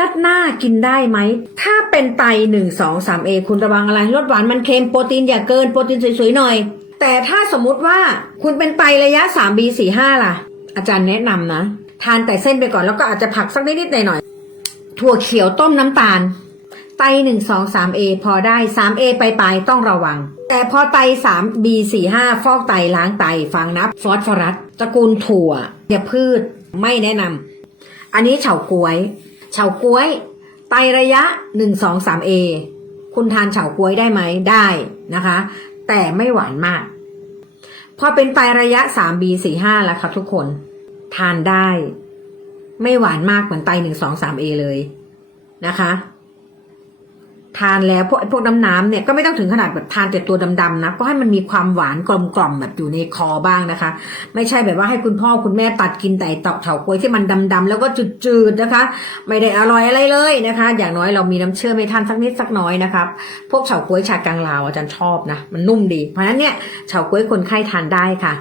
รัดหน้ากินได้ไหม ถ้าเป็นไตหนึ่งสองสามเอคุณระวังอะไรรสหวานมันเค็มโปรตีนอย่าเกินโปรตีนสวยๆหน่อย แต่ถ้าสมมุติว่าคุณเป็นไตระยะ 3B 4 5ล่ะ อาจารย์แนะนำนะ ทานแต่เส้นไปก่อนแล้วก็อาจจะผักสักนิดๆหน่อยๆถั่วเขียวต้มน้ำตาล ไตหนึ่งสองสามเอพอได้สามเอไปลายๆต้องระวัง แต่พอไตสามบีสี่ห้าฟอกไตล้างไตฟังนับฟอสฟอรัสตระกูลถั่วอย่าพืชไม่แนะนำอันนี้เฉาก๊วย เฉาก้วย ไตระยะหนึ่งสองสามเอคุณทานเฉาก้วยได้ไหมได้นะคะ แต่ไม่หวานมาก พอเป็นไตระยะสามบีสี่ห้าแล้วครับทุกคน ทานได้ ไม่หวานมากเหมือนไตหนึ่งสองสามเอเลยนะคะ ทานแล้วพวกไอ้พวกน้ำน้ำเนี่ยก็ไม่ต้องถึงขนาดแบบทานแต่ตัวดำๆนะก็ให้มันมีความหวานกลมๆแบบอยู่ในคอบ้างนะคะ ไม่ใช่แบบว่าให้คุณพ่อคุณแม่ตัดกินแต่เต่าเถากล้วยที่มันดำๆแล้วก็จืดๆนะคะ ไม่ได้อร่อยอะไรเลยนะคะ อย่างน้อยเรามีน้ำเชื่อมให้ทานสักนิดสักน้อยนะครับพวกเฉาก๊วยชากลางลาวอาจารย์ชอบนะมันนุ่มดี เพราะฉะนั้นเนี่ยเฉาก๊วยคนไข้ทานได้ค่ะ